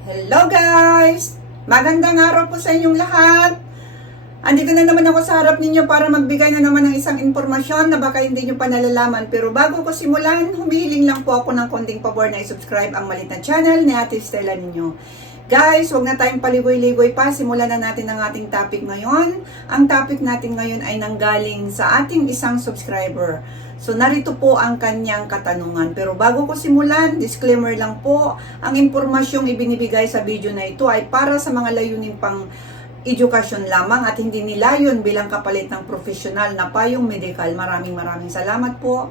Hello guys! Magandang araw po sa inyong lahat. Andito na naman ako sa harap ninyo para magbigay na naman ng isang impormasyon na baka hindi nyo pa nalalaman. Pero bago ko simulan, humihiling lang po ako ng konting pabor na i-subscribe ang malit na channel ni Ate Stella ninyo. Guys, huwag na tayong paligoy-ligoy pa. Simulan na natin ang ating topic ngayon. Ang topic natin ngayon ay nanggaling sa ating isang subscriber. So, narito po ang kanyang katanungan. Pero bago ko simulan, disclaimer lang po, ang impormasyong ibinibigay sa video na ito ay para sa mga layunin pang edukasyon lamang at hindi nilayon bilang kapalit ng profesional na payong medikal. Maraming maraming salamat po.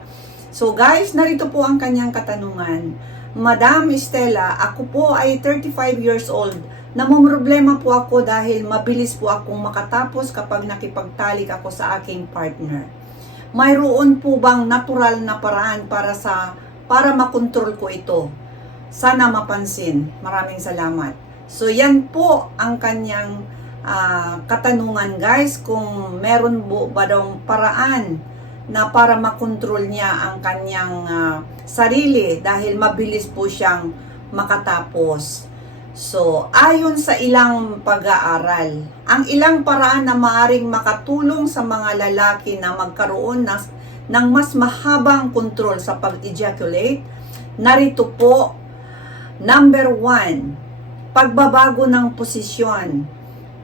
So guys, narito po ang kanyang katanungan. Madam Estela, ako po ay 35 years old. Namumroblema po ako dahil mabilis po akong makatapos kapag nakipagtalik ako sa aking partner. Mayroon po bang natural na paraan para sa para makontrol ko ito? Sana mapansin. Maraming salamat. So yan po ang kanyang ah, katanungan guys kung meron po ba daw paraan na para makontrol niya ang kanyang ah, sarili dahil mabilis po siyang makatapos. So, ayon sa ilang pag-aaral, ang ilang paraan na maaring makatulong sa mga lalaki na magkaroon ng, ng mas mahabang kontrol sa pag-ejaculate, narito po, number one, pagbabago ng posisyon.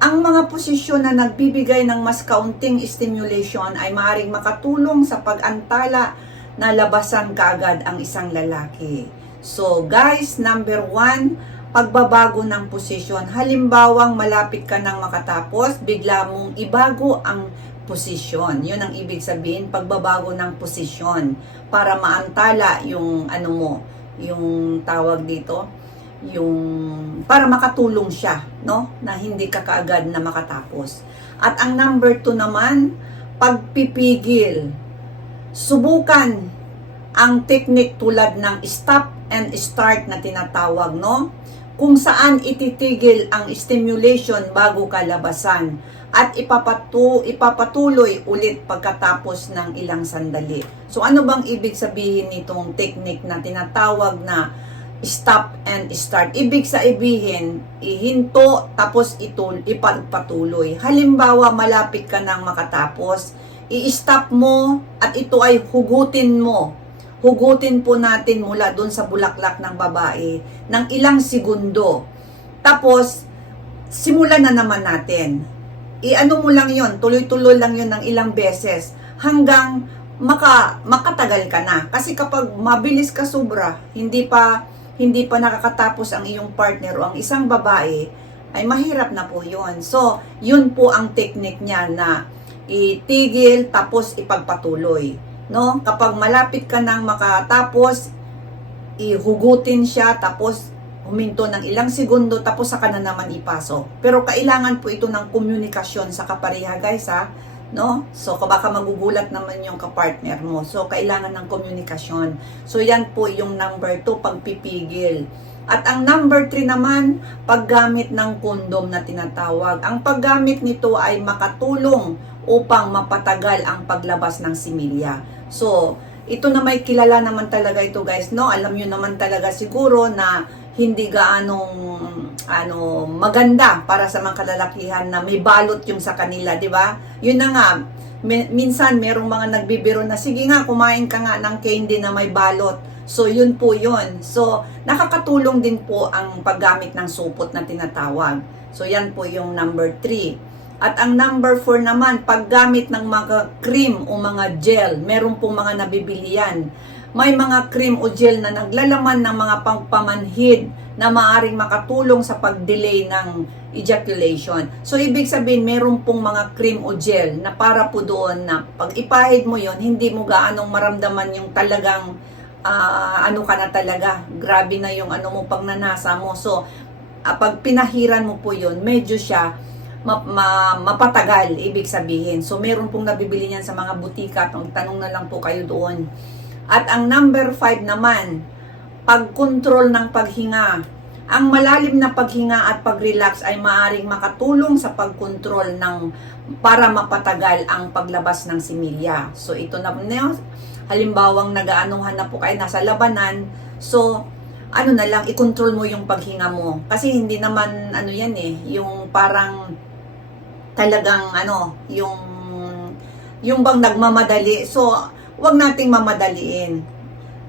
Ang mga posisyon na nagbibigay ng mas kaunting stimulation ay maaaring makatulong sa pag-antala na labasan kaagad ang isang lalaki. So guys, number one, pagbabago ng posisyon. Halimbawang malapit ka nang makatapos, bigla mong ibago ang posisyon. Yun ang ibig sabihin, pagbabago ng posisyon para maantala yung ano mo, yung tawag dito, yung para makatulong siya, no? Na hindi ka kaagad na makatapos. At ang number two naman, pagpipigil. Subukan ang technique tulad ng stop and start na tinatawag, no? Kung saan ititigil ang stimulation bago kalabasan at ipapatu ipapatuloy ulit pagkatapos ng ilang sandali. So ano bang ibig sabihin nitong technique na tinatawag na stop and start. Ibig sabihin, ihinto tapos itul ipagpatuloy. Halimbawa, malapit ka nang makatapos, i-stop mo at ito ay hugutin mo. Hugutin po natin mula doon sa bulaklak ng babae ng ilang segundo. Tapos, simulan na naman natin. I-ano mo lang yon tuloy-tuloy lang yon ng ilang beses hanggang maka, makatagal ka na. Kasi kapag mabilis ka sobra, hindi pa hindi pa nakakatapos ang iyong partner o ang isang babae, ay mahirap na po yun. So, yun po ang technique niya na itigil tapos ipagpatuloy. No? Kapag malapit ka nang makatapos, ihugutin siya tapos huminto ng ilang segundo tapos saka na naman ipasok. Pero kailangan po ito ng komunikasyon sa kapareha guys ha. No? So baka magugulat naman yung kapartner mo. So kailangan ng komunikasyon. So yan po yung number 2 pagpipigil. At ang number 3 naman, paggamit ng kondom na tinatawag. Ang paggamit nito ay makatulong upang mapatagal ang paglabas ng similya. So, ito na may kilala naman talaga ito guys, no? Alam nyo naman talaga siguro na hindi gaanong ano maganda para sa mga kalalakihan na may balot yung sa kanila, di ba? Yun na nga, mi- minsan merong mga nagbibiro na sige nga kumain ka nga ng candy na may balot. So yun po yun. So nakakatulong din po ang paggamit ng supot na tinatawag. So yan po yung number 3. At ang number 4 naman, paggamit ng mga cream o mga gel. Meron pong mga nabibili yan. May mga cream o gel na naglalaman ng mga pangpamanhid na maaring makatulong sa pag-delay ng ejaculation. So, ibig sabihin, meron pong mga cream o gel na para po doon na pag ipahid mo yon hindi mo gaanong maramdaman yung talagang ah, ano ka na talaga. Grabe na yung ano mo pag nanasa mo. So, ah, pag pinahiran mo po yon medyo siya ma- ma- mapatagal, ibig sabihin. So, meron pong nabibili niyan sa mga butika. Tanong na lang po kayo doon. At ang number 5 naman, pagkontrol ng paghinga. Ang malalim na paghinga at pag-relax ay maaring makatulong sa pagkontrol ng para mapatagal ang paglabas ng similya. So ito na halimbawa nag-aanuhan na po kayo nasa labanan. So ano na lang, i-control mo yung paghinga mo. Kasi hindi naman, ano yan eh, yung parang talagang, ano, yung, yung bang nagmamadali. So, wag nating mamadaliin.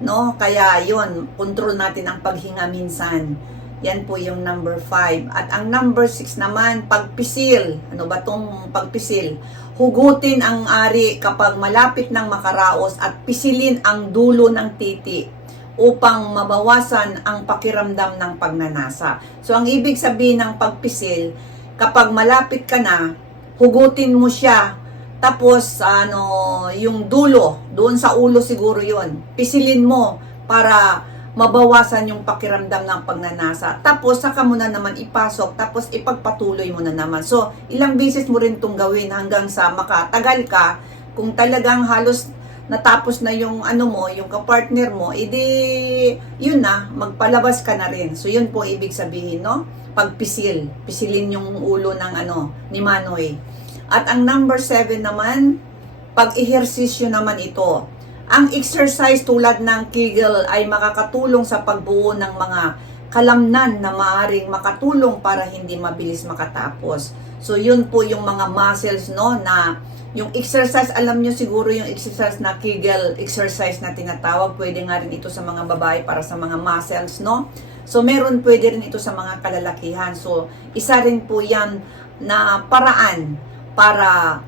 No? Kaya, yun, control natin ang paghinga minsan. Yan po yung number 5. At ang number 6 naman, pagpisil. Ano ba tong pagpisil? Hugutin ang ari kapag malapit ng makaraos at pisilin ang dulo ng titi upang mabawasan ang pakiramdam ng pagnanasa. So, ang ibig sabihin ng pagpisil, kapag malapit ka na, hugutin mo siya, tapos, ano, yung dulo, doon sa ulo siguro yon pisilin mo para mabawasan yung pakiramdam ng pagnanasa. Tapos, saka mo na naman ipasok, tapos ipagpatuloy mo na naman. So, ilang beses mo rin itong gawin hanggang sa makatagal ka. Kung talagang halos natapos na yung ano mo, yung kapartner mo, edi yun na, magpalabas ka na rin. So yun po ibig sabihin, no? Pagpisil, pisilin yung ulo ng ano, ni Manoy. At ang number 7 naman, pag-ehersisyo naman ito. Ang exercise tulad ng Kegel ay makakatulong sa pagbuo ng mga kalamnan na maaring makatulong para hindi mabilis makatapos. So yun po yung mga muscles no na yung exercise, alam nyo siguro yung exercise na Kegel exercise na tinatawag, pwede nga rin ito sa mga babae para sa mga muscles, no? So, meron pwede rin ito sa mga kalalakihan. So, isa rin po yan na paraan para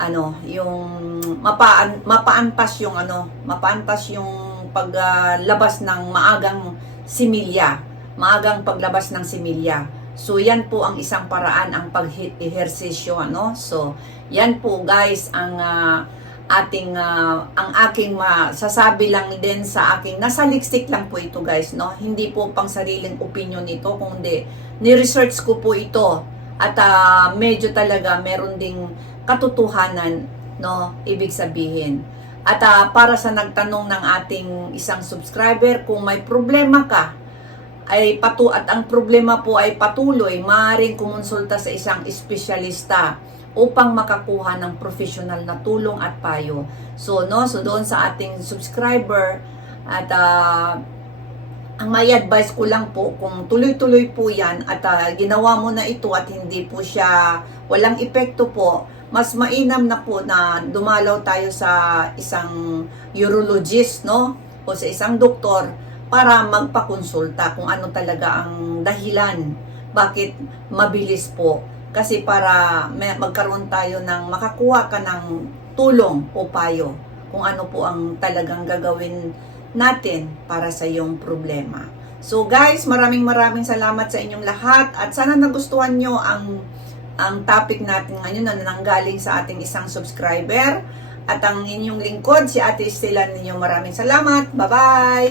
ano, yung mapaan, mapaantas yung ano, mapaantas yung paglabas ng maagang similya, maagang paglabas ng similya. So, yan po ang isang paraan, ang pag-ehersisyo, ano? So, yan po guys, ang ah, ating, ah, ang aking masasabi lang din sa aking, nasa liksik lang po ito guys, no? Hindi po pang sariling opinion ito, kundi ni-research ko po ito. At ah, medyo talaga meron ding katotohanan, no? Ibig sabihin. At ah, para sa nagtanong ng ating isang subscriber, kung may problema ka, ay patu at ang problema po ay patuloy, maaaring kumonsulta sa isang espesyalista upang makakuha ng professional na tulong at payo. So no, so doon sa ating subscriber at ah, ang may advice ko lang po kung tuloy-tuloy po 'yan at ah, ginawa mo na ito at hindi po siya walang epekto po, mas mainam na po na dumalaw tayo sa isang urologist, no? O sa isang doktor para magpakonsulta kung ano talaga ang dahilan bakit mabilis po. Kasi para magkaroon tayo ng makakuha ka ng tulong o payo kung ano po ang talagang gagawin natin para sa iyong problema. So guys, maraming maraming salamat sa inyong lahat at sana nagustuhan nyo ang ang topic natin ngayon na nanggaling sa ating isang subscriber at ang inyong lingkod si Ate Estela ninyo. Maraming salamat. Bye-bye!